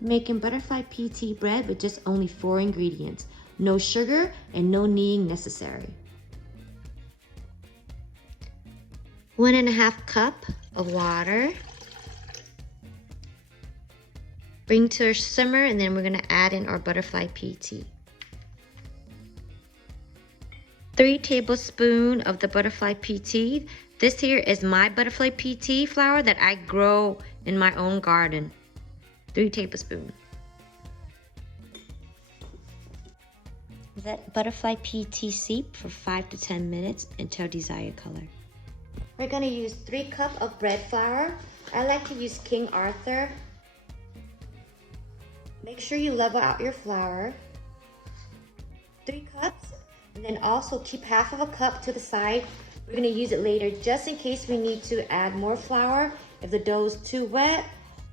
Making butterfly PT bread with just only 4 ingredients. No sugar and no kneading necessary. 1.5 cups of water. Bring to a simmer, and then we're gonna add in our butterfly PT. 3 tablespoons of the butterfly PT. This here is my butterfly PT flour that I grow in my own garden. 3 tablespoons. Let butterfly PT steep for 5 to 10 minutes until desired color. We're gonna use 3 cups of bread flour. I like to use King Arthur. Make sure you level out your flour. 3 cups, and then also keep half of a cup to the side. We're gonna use it later just in case we need to add more flour if the dough is too wet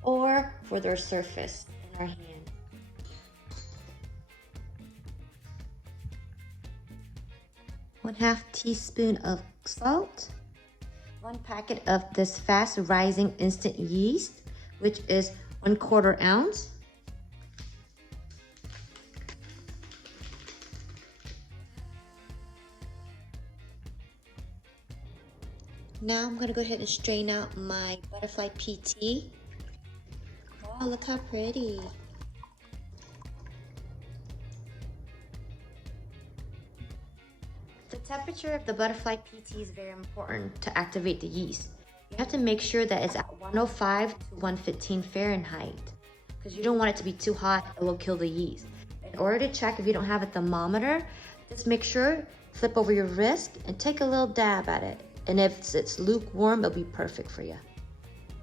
or for their surface in our hand. 1/2 teaspoon of salt. 1 packet of this fast rising instant yeast, which is 1/4 ounce. Now I'm gonna go ahead and strain out my butterfly PT. Oh, look how pretty. The temperature of the butterfly PT is very important to activate the yeast. You have to make sure that it's at 105 to 115 Fahrenheit because you don't want it to be too hot, it will kill the yeast. In order to check if you don't have a thermometer, just make sure, flip over your wrist and take a little dab at it. And if it's lukewarm, it'll be perfect for you.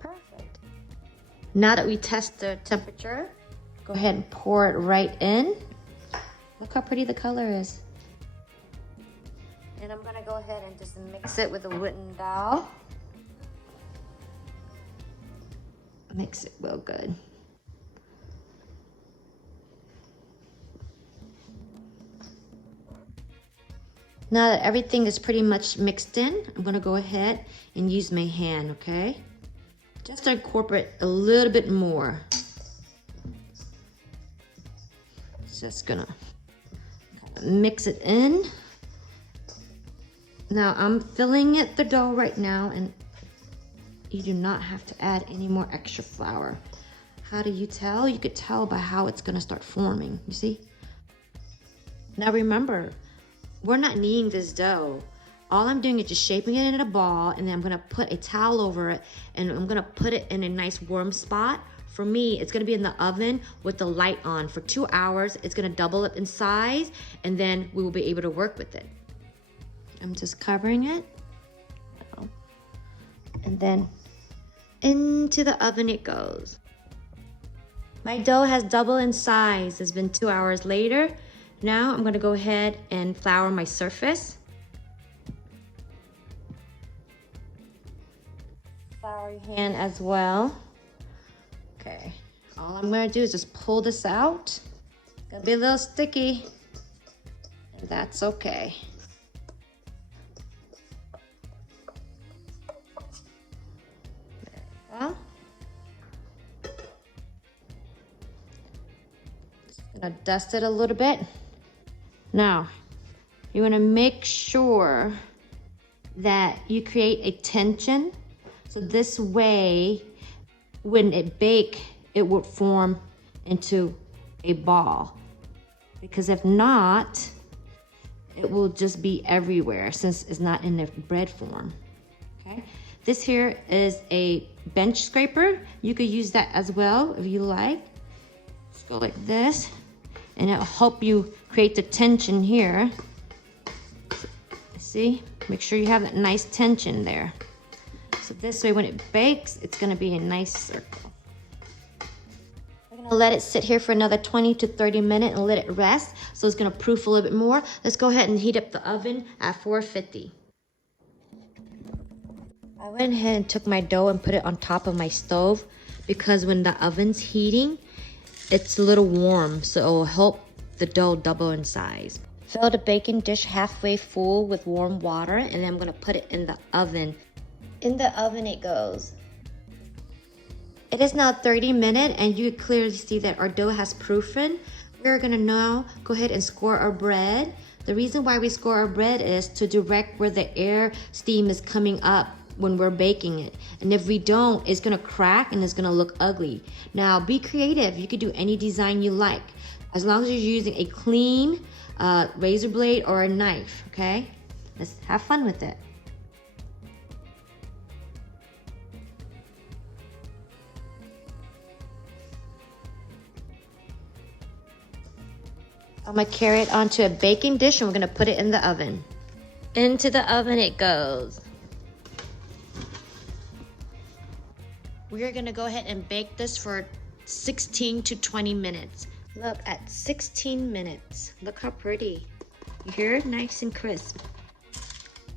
Perfect. Now that we test the temperature, go ahead and pour it right in. Look how pretty the color is. And I'm gonna go ahead and just mix it with a wooden dowel. Mix it real good. Now that everything is pretty much mixed in, I'm gonna go ahead and use my hand, okay? Just to incorporate a little bit more. Just gonna mix it in. Now I'm filling it the dough right now, and you do not have to add any more extra flour. How do you tell? You could tell by how it's gonna start forming, you see? Now remember, we're not kneading this dough. All I'm doing is just shaping it in a ball, and then I'm gonna put a towel over it, and I'm gonna put it in a nice warm spot. For me, it's gonna be in the oven with the light on for 2 hours. It's gonna double up in size, and then we will be able to work with it. I'm just covering it. And then into the oven it goes. My dough has doubled in size. It's been 2 hours later. Now I'm gonna go ahead and flour my surface. Flour your hand as well. Okay, all I'm gonna do is just pull this out. It's gonna be a little sticky, and that's okay. There we go. Just gonna dust it a little bit. Now, you want to make sure that you create a tension. So this way, when it bakes, it would form into a ball. Because if not, it will just be everywhere since it's not in the bread form. Okay. This here is a bench scraper. You could use that as well if you like. Just go like this, and it'll help you create the tension here. See, make sure you have that nice tension there. So this way when it bakes, it's gonna be a nice circle. We're gonna let it sit here for another 20 to 30 minutes and let it rest. So it's gonna proof a little bit more. Let's go ahead and heat up the oven at 450. I went ahead and took my dough and put it on top of my stove because when the oven's heating, it's a little warm, so it will help the dough double in size. Fill the baking dish halfway full with warm water, and then I'm gonna put it in the oven. In the oven it goes. It is now 30 minutes and you clearly see that our dough has proofing. We're gonna now go ahead and score our bread. The reason why we score our bread is to direct where the air steam is coming up when we're baking it. And if we don't, it's gonna crack and it's gonna look ugly. Now be creative, you could do any design you like, as long as you're using a clean razor blade or a knife, okay? Let's have fun with it. I'm gonna carry it onto a baking dish and we're gonna put it in the oven. Into the oven it goes. We are gonna go ahead and bake this for 16 to 20 minutes. Look, at 16 minutes. Look how pretty. You hear it? Nice and crisp.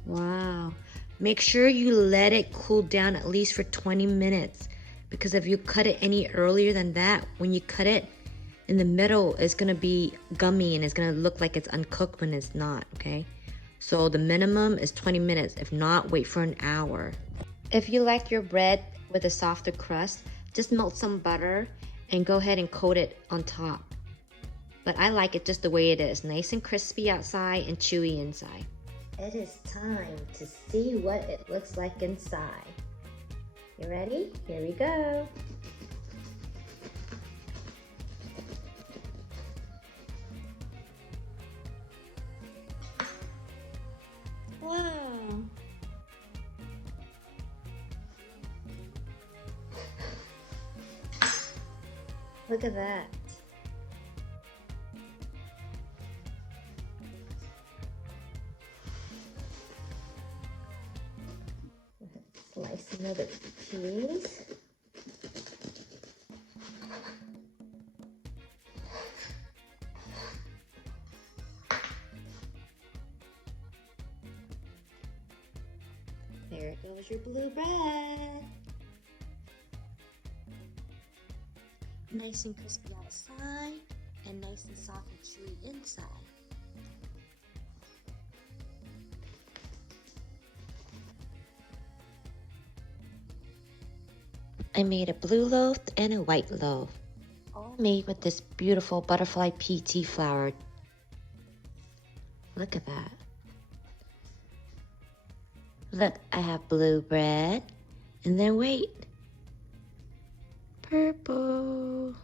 Wow. Make sure you let it cool down at least for 20 minutes, because if you cut it any earlier than that, when you cut it in the middle, it's gonna be gummy and it's gonna look like it's uncooked when it's not, okay? So the minimum is 20 minutes. If not, wait for an hour. If you like your bread with a softer crust, just melt some butter and go ahead and coat it on top. But I like it just the way it is, nice and crispy outside and chewy inside. It is time to see what it looks like inside. You ready? Here we go. Wow. Look at that. Slice another piece. There goes your blue bread. Nice and crispy outside and nice and soft and chewy inside. I made a blue loaf and a white loaf, all made with this beautiful butterfly PT flour. Look at that. Look, I have blue bread, and then wait, purple.